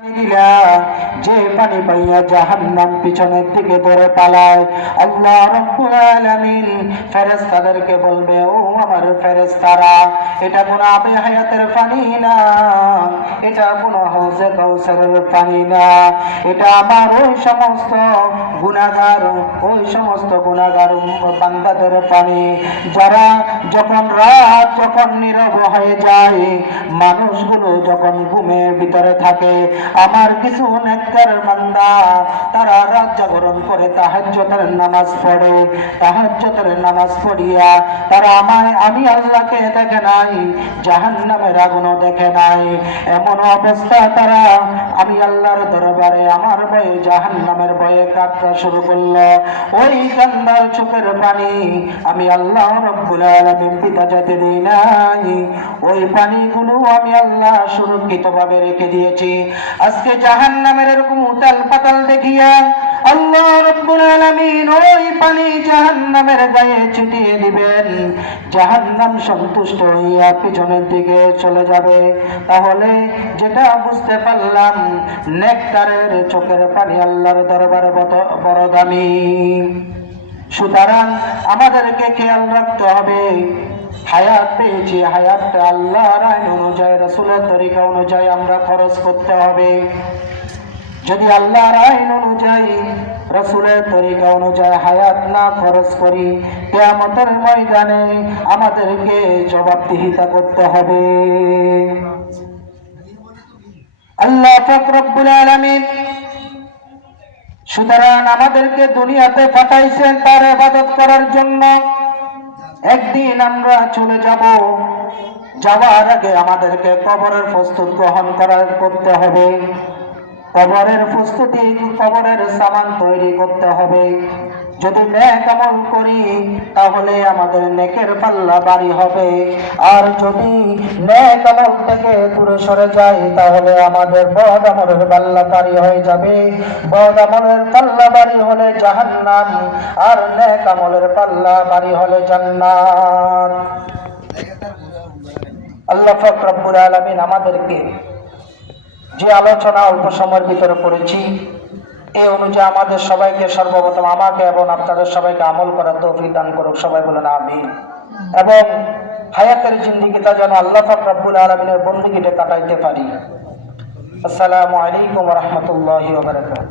যে পানি পাইয়া জাহান্নাম পিছনের দিকে দৌড়ে পালায়, আল্লাহ রাব্বুল আলামিন ফেরেশতাদেরকে বলবে, ও আমার ফেরেশতারা, এটা কোন আবে হায়াতের পানি না, এটা কোন হাউজে কাউসারের পানি না, এটা আমার ওই সমস্ত গুনাহগার বান্দাদের পানি, যারা যখন রাত যখন নীরব হয়ে যায়, মানুষগুলো যখন ঘুমের ভিতরে থাকে, আমার কিছু নেককার বান্দা তারা রাত জাগরণ করে তাহাজ্জুদের নামাজ পড়ে, তাহাজ্জুদের নামাজ পড়িয়া তারা আমি আল্লাহকে দেখে নাই, জাহান্নামের আগুনও দেখে নাই, এমন অবস্থা তারা আমি আল্লাহর দরবারে আমার ভয়ে জাহান্নামের ভয়ে কাঁদতে শুরু করলো। ওই কান্দার চোখের পানি আমি আল্লাহ রাব্বুল আলামিন পিতা যেতে দিই নাই, ওই পানিগুলো আমি আল্লাহ সুরক্ষিতভাবে রেখে দিয়েছি। আজকে জাহান্নামের এরকম উতাল পাতাল দেখিয়া আল্লাহ রাব্বুল আলামিন ওই পানি জাহান্নামের গায়ে ছিটিয়ে দিবেন, জাহান্নাম সন্তুষ্ট হইয়া পিছনের দিকে চলে যাবে। তাহলে যেটা বুঝতে পারলাম, নেককারের চোখের পানি আল্লাহর দরবারে বড় দামি। সুতরাং আমাদেরকে খেয়াল রাখতে হবে, হায়াত পেয়েছি, হায়াতটা আল্লাহর আইন অনুযায়ী, রাসূলের তরিকা অনুযায়ী আমরা খরচ করতে হবে। যদি আল্লাহর আইন অনুযায়ী, রাসূলের তরিকা অনুযায়ী হায়াত না খরচ করি, কিয়ামতের ময়দানে আমাদেরকে জবাবদিহিতা করতে হবে। আল্লাহ পাক রব্বুল আলামিন সুতরাং আমাদেরকে দুনিয়াতে পাঠাইছেন তার ইবাদত করার জন্য। একদিন আমরা চলে যাব, যাওয়ার আগে আমাদেরকে কবরের প্রস্তুত গ্রহণ করতে হবে, কবরের প্রস্তুতি, কবরের সামান তৈরি করতে হবে। যদি নেক আমল করি তাহলে আমাদের নেকের পাল্লা ভারী হবে, আর যদি নেক আমল থেকে দূরে সরে যাই তাহলে আমাদের বদ আমলের পাল্লা ভারী হয়ে যাবে। বদ আমলের পাল্লা ভারী হলে জাহান্নাম, আর নেক আমলের পাল্লা ভারী হলে জান্নাত। আল্লাহ পাক রব্বুল আলামিন আমাদেরকে যে আলোচনা অল্প সময়ের ভিতরে করেছি, এই অনুযায়ী আমাদের সবাইকে, সর্বপ্রথম আমাকে এবং আপনাদের সবাইকে আমল করার তৌফিক দান করুক, সবাই বলেন আমিন। এবং হায়াতের জিন্দেগিটা যেন আল্লাহ পাক রব্বুল আলামিনের বন্দেগীতে কাটাইতে পারি। আসসালামু আলাইকুম ওয়া রাহমাতুল্লাহি ওয়া বারাকাতুহু।